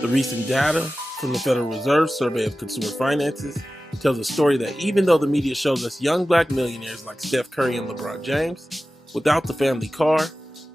The recent data from the Federal Reserve Survey of Consumer Finances tells a story that even though the media shows us young black millionaires like Steph Curry and LeBron James, without the family car,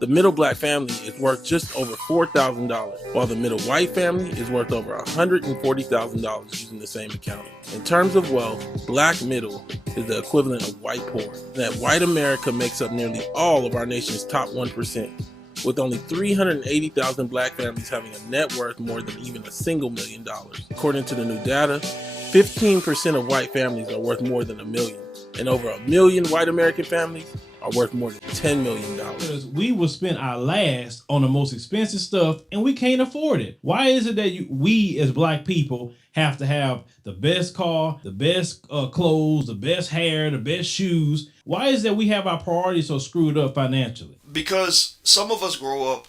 the middle black family is worth just over $4,000, while the middle white family is worth over $140,000 using the same accounting. In terms of wealth, black middle is the equivalent of white poor. That white America makes up nearly all of our nation's top 1%, with only 380,000 black families having a net worth more than even $1 million. According to the new data, 15% of white families are worth more than $1 million, and over 1 million white American families are worth more than $10 million. Because we will spend our last on the most expensive stuff and we can't afford it. Why is it that we as black people have to have the best car, the best clothes, the best hair, the best shoes? Why is it that we have our priorities so screwed up financially? Because some of us grow up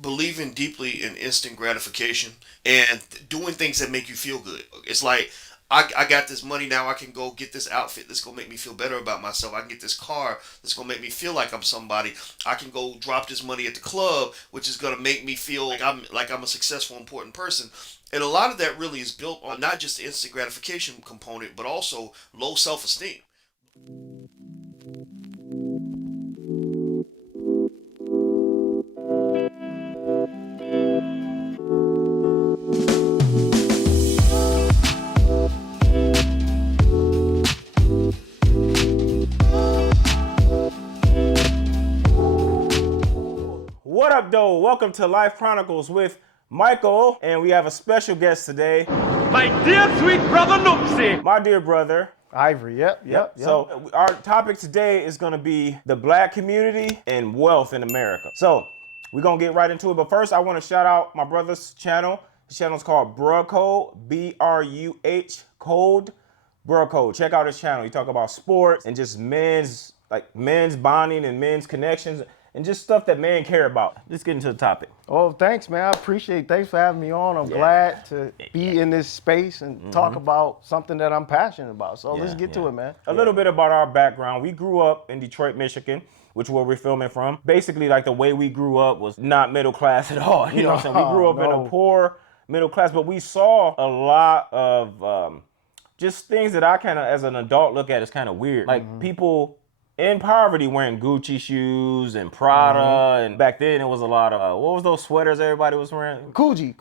believing deeply in instant gratification and doing things that make you feel good. It's like, I got this money now, I can go get this outfit that's going to make me feel better about myself. I can get this car that's going to make me feel like I'm somebody. I can go drop this money at the club, which is going to make me feel like I'm a successful, important person. And a lot of that really is built on not just the instant gratification component, but also low self-esteem. What up, though? Welcome to Life Chronicles with Michael, and we have a special guest today. My dear sweet brother Noopsy. My dear brother. Ivory, yep. So our topic today is going to be the black community and wealth in America. So we're going to get right into it. But first, I want to shout out my brother's channel. His channel is called Bruh Code, B-R-U-H Code, Bruh Code. Check out his channel. He talk about sports and just men's bonding and men's connections and just stuff that men care about. Let's get into the topic. Oh, thanks, man. I appreciate it. Thanks for having me on. I'm glad to be in this space and talk about something that I'm passionate about. So let's get to it, man. A little bit about our background. We grew up in Detroit, Michigan, which is where we're filming from. Basically, like the way we grew up was not middle class at all. You know what I'm saying? We grew up in a poor middle class, but we saw a lot of just things that I kind of, as an adult, look at as kind of weird. Like people in poverty wearing Gucci shoes and Prada, and back then it was a lot of, what was those sweaters everybody was wearing? Coogee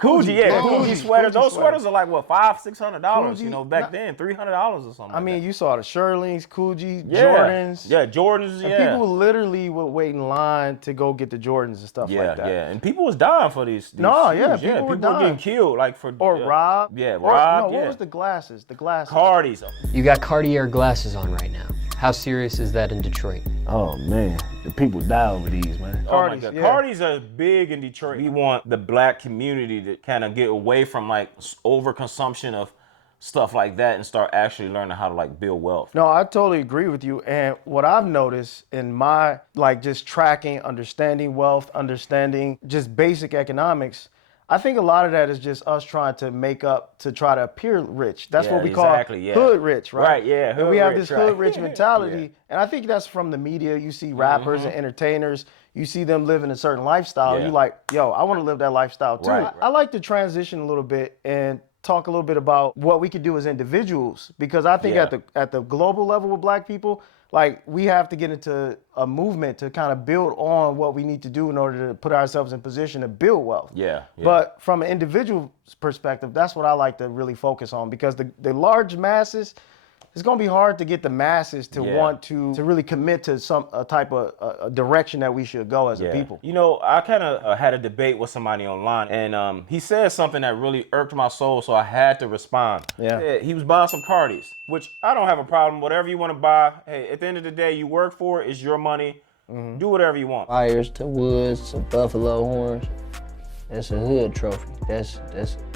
Sweaters. Those sweaters are like, what, $500-$600, you know, back then, $300 or something. I mean, you saw the Shirlings, Coogee, Jordans. Jordans, And people literally would wait in line to go get the Jordans and stuff like that. And people was dying for these people were getting killed, like for... Or robbed. Robbed, what was the glasses? Cardi's. You got Cartier glasses on right now. How serious is that in Detroit? Oh man, the people die over these, man. Cardi's are big in Detroit. We want the black community to kind of get away from like overconsumption of stuff like that and start actually learning how to like build wealth. No, I totally agree with you. And what I've noticed in my just tracking, understanding wealth, understanding just basic economics, I think a lot of that is just us trying to make up to try to appear rich. That's what we call hood rich, right? And we have this hood rich mentality. And I think that's from the media. You see rappers and entertainers, you see them living a certain lifestyle. You like, yo, I want to live that lifestyle too. I like to transition a little bit and talk a little bit about what we could do as individuals, because I think at the global level with black people, like we have to get into a movement to kind of build on what we need to do in order to put ourselves in position to build wealth. But from an individual perspective, that's what I like to really focus on, because the large masses, it's going to be hard to get the masses to want to really commit to some type of a direction that we should go as a people. You know, I kind of had a debate with somebody online, and he said something that really irked my soul, so I had to respond. He was buying some Cardi's, which I don't have a problem. Whatever you want to buy, hey, at the end of the day, you work for it, it's your money. Do whatever you want. Fires to woods to buffalo horns. That's a hood trophy. That's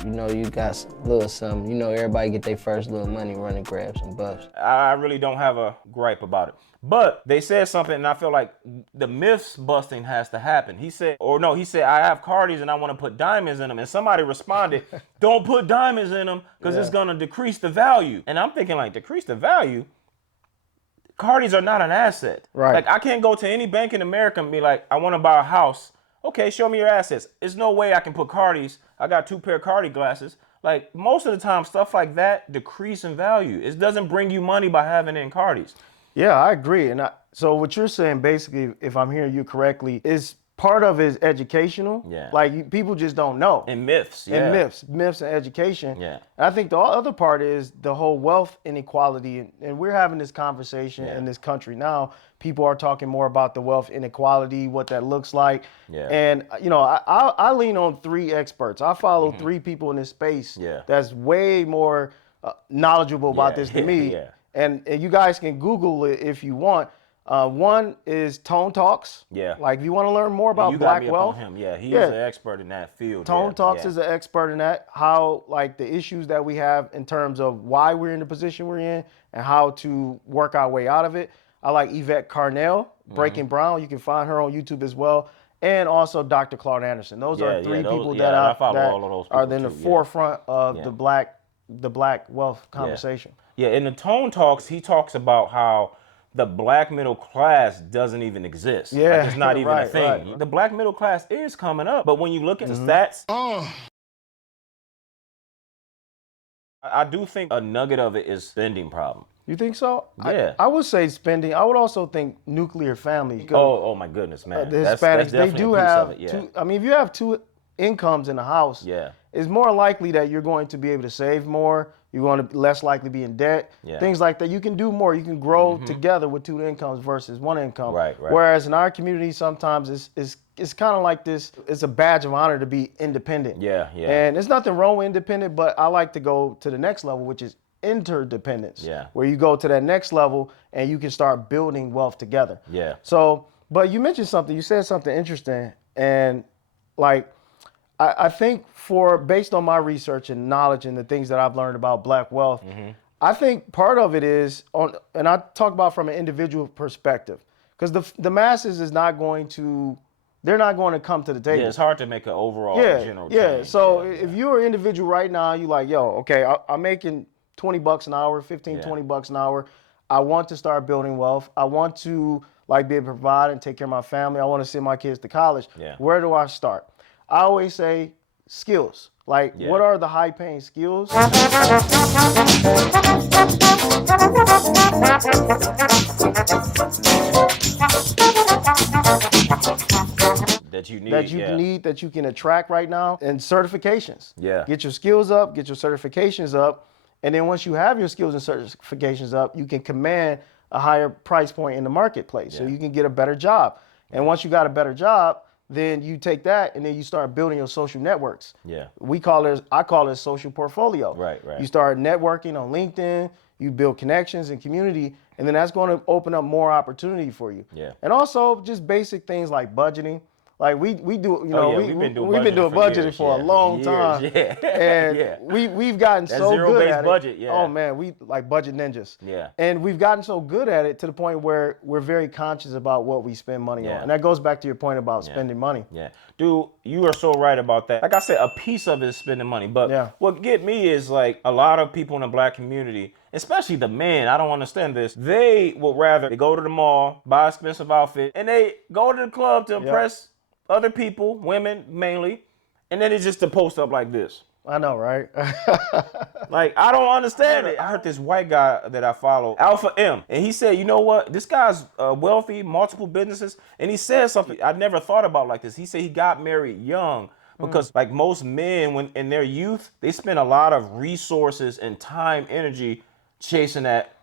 you know, you got a little something. You know, everybody get their first little money running, grab some buffs. I really don't have a gripe about it. But they said something, and I feel like the myths busting has to happen. He said, I have Cardi's and I want to put diamonds in them. And somebody responded, don't put diamonds in them because it's going to decrease the value. And I'm thinking, like, decrease the value? Cardi's are not an asset. Right. Like, I can't go to any bank in America and be like, I want to buy a house. Okay, show me your assets. There's no way I can put Cardis. I got 2 pair of Cardi glasses. Like, most of the time, stuff like that decrease in value. It doesn't bring you money by having it in Cardis. Yeah, I agree. So what you're saying, basically, if I'm hearing you correctly, is part of it is educational. Yeah. Like, people just don't know. And myths, yeah. And myths and education. Yeah. And I think the other part is the whole wealth inequality. And we're having this conversation in this country now. People are talking more about the wealth inequality, what that looks like. Yeah. And, you know, I lean on 3 experts. I follow 3 people in this space that's way more knowledgeable about this than me. Yeah. And you guys can Google it if you want. One is Tone Talks. Yeah. Like, if you want to learn more about black wealth. Him. Yeah, he is an expert in that field. Tone Talks is an expert in that. How, like, the issues that we have in terms of why we're in the position we're in and how to work our way out of it. I like Yvette Carnell, Breaking Brown. You can find her on YouTube as well. And also Dr. Claude Anderson. Those are 3 people that are in the forefront of the black wealth conversation. Yeah, in the Tone Talks, he talks about how the black middle class doesn't even exist. Yeah, like, it's not even a thing. Right. The black middle class is coming up, but when you look at the stats, I do think a nugget of it is spending problem. You think so? Yeah. I would say spending. I would also think nuclear family. Oh my goodness, man. The Hispanics, they do have two. I mean, if you have 2 incomes in the house, it's more likely that you're going to be able to save more. You're going to be less likely to be in debt. Things like that. You can do more. You can grow together with 2 incomes versus 1 income. Right. Whereas in our community, sometimes it's kind of like this. It's a badge of honor to be independent. Yeah. And there's nothing wrong with independent, but I like to go to the next level, which is interdependence. Yeah. Where you go to that next level and you can start building wealth together. Yeah. So, but you mentioned something. You said something interesting, and like, I think based on my research and knowledge and the things that I've learned about black wealth, I think part of it is and I talk about from an individual perspective, because the masses is not going to. They're not going to come to the table. Yeah, it's hard to make an overall general change. Yeah. So if you're an individual right now, you like, yo, okay, I'm making $20 an hour, $15-20 an hour. I want to start building wealth. I want to like be able to provide and take care of my family. I want to send my kids to college. Yeah. Where do I start? I always say skills. Like, what are the high-paying skills? That you need, that you can attract right now, and certifications. Yeah. Get your skills up, get your certifications up, and then once you have your skills and certifications up, you can command a higher price point in the marketplace. So you can get a better job. And once you got a better job, then you take that and then you start building your social networks. Yeah. I call it a social portfolio. Right. You start networking on LinkedIn, you build connections and community, and then that's going to open up more opportunity for you. Yeah. And also just basic things like budgeting. Like we do, you know, we've been doing budgeting for a long time. Yeah. And we've gotten so good at it. Budget, yeah. Oh man, we like budget ninjas. Yeah. And we've gotten so good at it to the point where we're very conscious about what we spend money on. And that goes back to your point about spending money. Yeah. Dude, you are so right about that. Like I said, a piece of it is spending money. But what get me is like a lot of people in the black community, especially the men, I don't understand this. They would rather they go to the mall, buy an expensive outfit, and they go to the club to impress other people, women mainly, and then it's just to post up like this. I know, right? Like, I don't understand it. I heard this white guy that I follow, Alpha M, and he said, you know what? This guy's wealthy, multiple businesses, and he said something I never thought about like this. He said he got married young because like most men, when in their youth, they spend a lot of resources and time, energy chasing that,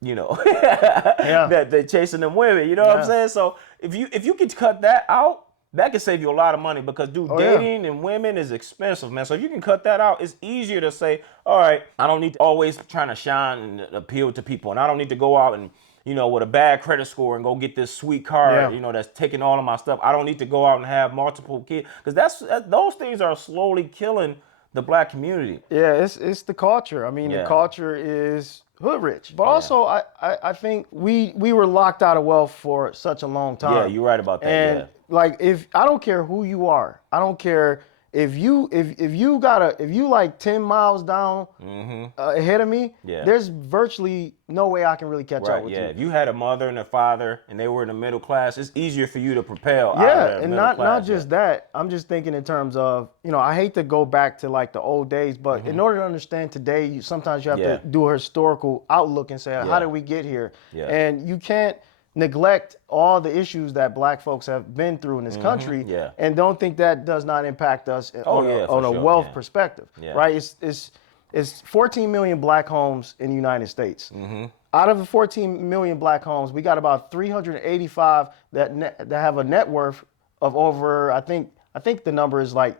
you know, that they're chasing them women, you know what I'm saying? So if you could cut that out, that could save you a lot of money because dating and women is expensive, man. So if you can cut that out, it's easier to say, all right, I don't need to always trying to shine and appeal to people, and I don't need to go out and, you know, with a bad credit score and go get this sweet card, you know, that's taking all of my stuff. I don't need to go out and have multiple kids because those things are slowly killing the black community. Yeah, it's the culture. I mean, the culture is hood rich. But also, I think we were locked out of wealth for such a long time. Yeah, you're right about that. And like, if I don't care who you are, I don't care if you like 10 miles down ahead of me, there's virtually no way I can really catch up with you. If you had a mother and a father and they were in the middle class, it's easier for you to propel out of that and middle class. not just that. I'm just thinking in terms of, I hate to go back to like the old days, but in order to understand today, sometimes you have to do a historical outlook and say, how did we get here? And you can't neglect all the issues that black folks have been through in this country and don't think that does not impact us on a wealth perspective, right? It's 14 million black homes in the United States. Out of the 14 million black homes, we got about 385 that have a net worth of over, I think the number is like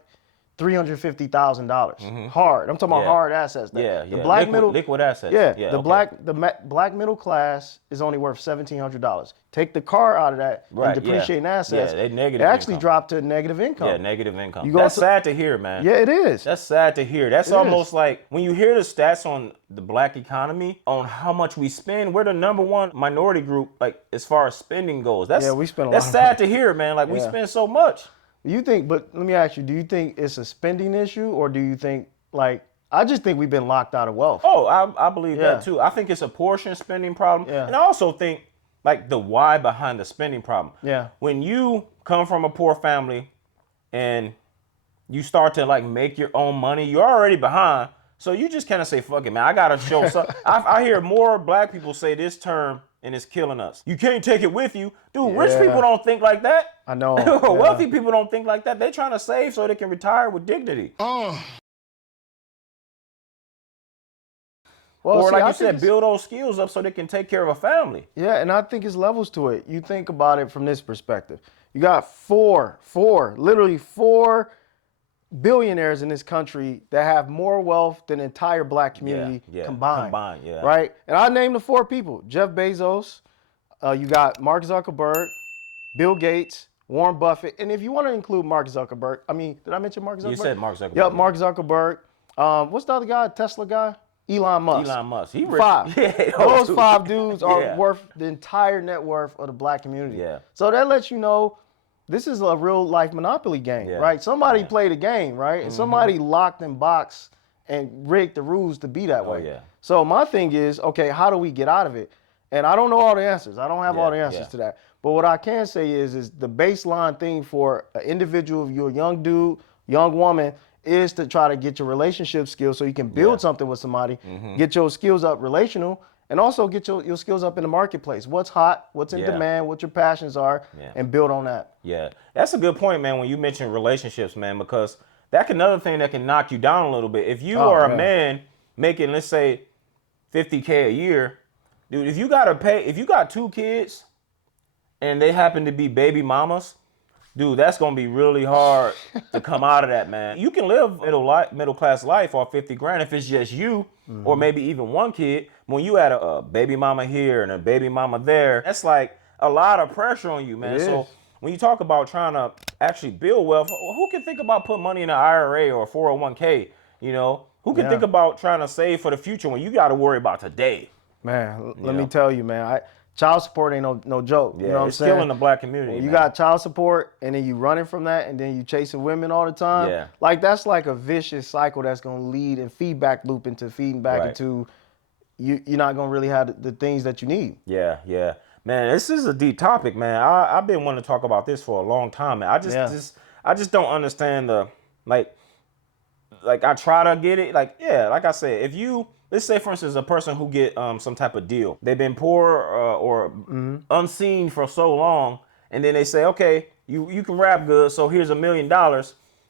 $350,000. Hard. I'm talking about hard assets. The black liquid assets. The black middle class is only worth $1,700. Take the car out of that and depreciating assets. They negative. It actually dropped to negative income. Yeah, negative income. That's sad to hear, man. Yeah, it is. That's sad to hear. That's almost like when you hear the stats on the black economy, on how much we spend, we're the number one minority group, like as far as spending goes. We spend a lot. That's sad to hear, man. Like we spend so much. But let me ask you, do you think it's a spending issue, or do you think I just think we've been locked out of wealth. Oh, I believe that too. I think it's a portion spending problem. And I also think like the why behind the spending problem. When you come from a poor family and you start to like make your own money, you're already behind. So you just kind of say, fuck it, man, I got to show something. I hear more black people say this term, and it's killing us. You can't take it with you. Dude, rich people don't think like that. I know. Wealthy people don't think like that. They're trying to save so they can retire with dignity. Well, or like you said, build those skills up so they can take care of a family. Yeah, and I think it's levels to it. You think about it from this perspective. You got literally four billionaires in this country that have more wealth than the entire black community combined. Right? And I named the four people. Jeff Bezos, you got Mark Zuckerberg, Bill Gates, Warren Buffett. And if you want to include Mark Zuckerberg, did I mention Mark Zuckerberg? You said Mark Zuckerberg. Yep, Mark Zuckerberg. What's the other guy, Tesla guy? Elon Musk. He rich. Five. Those five dudes are worth the entire net worth of the black community. So that lets you know this is a real life monopoly game, right? Somebody played a game, right? And somebody locked and boxed and rigged the rules to be that way. So my thing is, okay, how do we get out of it? And I don't know all the answers. I don't have all the answers to that. But what I can say is the baseline thing for an individual, if you're a young dude, young woman, is to try to get your relationship skills so you can build something with somebody, get your skills up relational, and also get your skills up in the marketplace. What's hot, what's in demand, what your passions are, and build on that. Yeah, that's a good point, man, when you mention relationships, man, because that's another thing that can knock you down a little bit. If you are a man making, let's say, $50K a year, dude, if you got 2 kids and they happen to be baby mamas, dude, that's gonna be really hard to come out of that, man. You can live middle class life off 50 grand if it's just you, or maybe even one kid. When you had a baby mama here and a baby mama there, that's like a lot of pressure on you, man. So when you talk about trying to actually build wealth, who can think about putting money in an IRA or a 401k? You know, who can think about trying to save for the future when you got to worry about today? Man, let me tell you, man. Child support ain't no joke. You know what I'm saying? It's killing the black community. You got child support, and then you running from that, and then you chasing women all the time. Like that's like a vicious cycle that's gonna lead and feedback loop into feeding back into you're not gonna really have the things that you need. Yeah. Man, this is a deep topic, man. I've been wanting to talk about this for a long time, man. I just don't understand the like I try to get it. Like I said, if you let's say, for instance, a person who get some type of deal. They've been poor or unseen for so long, and then they say, okay, you can rap good, so here's $1 million.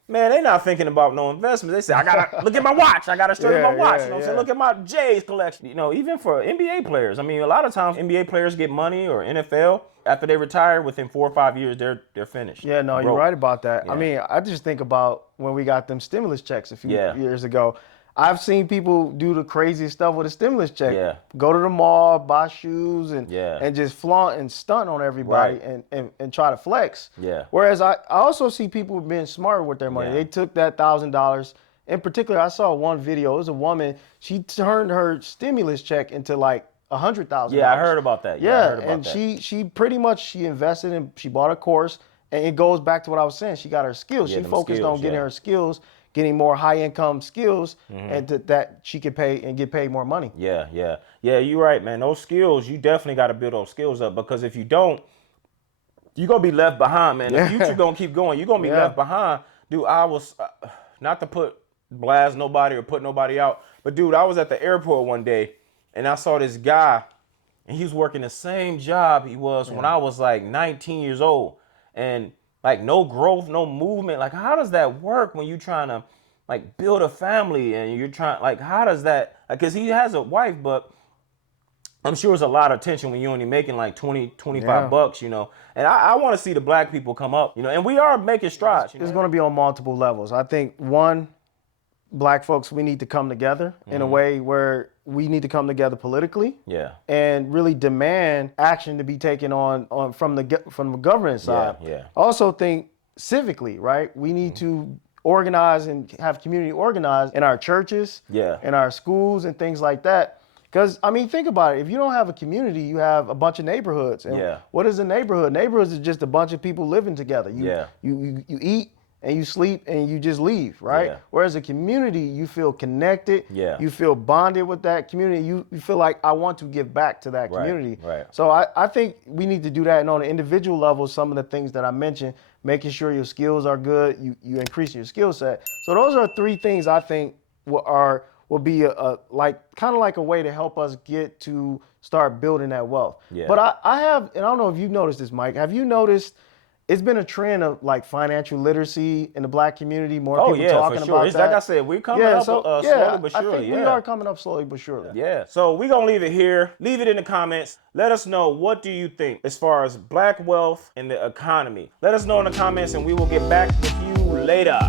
Man, they not thinking about no investments. They say, I gotta look at my watch. I gotta study my watch. You know what I'm saying? Look at my J's collection. You know, even for NBA players. I mean, a lot of times NBA players get money, or NFL, after they retire, within 4 or 5 years, they're finished. Yeah, no, you're right about that. I mean, I just think about when we got them stimulus checks a few years ago. I've seen people do the craziest stuff with a stimulus check. Go to the mall, buy shoes, and just flaunt and stunt on everybody and try to flex. Whereas I also see people being smart with their money. They took that $1,000. In particular, I saw one video. It was a woman. She turned her stimulus check into like $100,000. Yeah, I heard about that. She pretty much invested in. She bought a course And it goes back to what I was saying. She got her skills. Yeah, She them focused skills, on getting yeah. her skills, getting more high income skills, and that she could pay and get paid more money. Yeah, you're right, man. Those skills, you definitely got to build those skills up, because if you don't, you're going to be left behind, man. The future going to keep going. You're going to be left behind. Dude, I was, not to blast nobody or put nobody out, but dude, I was at the airport one day and I saw this guy, and he was working the same job he was when I was like 19 years old. And like no growth, no movement. Like, how does that work when you're trying to like build a family and you're trying, like, how does that, because he has a wife, but I'm sure it's a lot of tension when you're only making like 20, 25 bucks, you know. And I want to see the black people come up, you know, and we are making strides. It's going to be on multiple levels. I think, one, black folks, we need to come together in a way where we need to come together politically, and really demand action to be taken on from the government side. I also think civically, right? We need to organize and have community organized in our churches, in our schools, and things like that. Because, I mean, think about it. If you don't have a community, you have a bunch of neighborhoods. And what is a neighborhood? Neighborhoods is just a bunch of people living together. You eat and you sleep and you just leave, right? Whereas a community, you feel connected. You feel bonded with that community. You feel like, I want to give back to that community. So I think we need to do that. And on an individual level, some of the things that I mentioned, making sure your skills are good, you increase your skill set. So those are three things I think will be kind of like a way to help us get to start building that wealth. But I have, and I don't know if you've noticed this, Mike, have you noticed it's been a trend of like financial literacy in the black community, more people talking about that? Like I said, we're coming up slowly but surely. I think we are coming up slowly but surely. So we're going to leave it here. Leave it in the comments. Let us know, what do you think as far as black wealth and the economy? Let us know in the comments and we will get back with you later.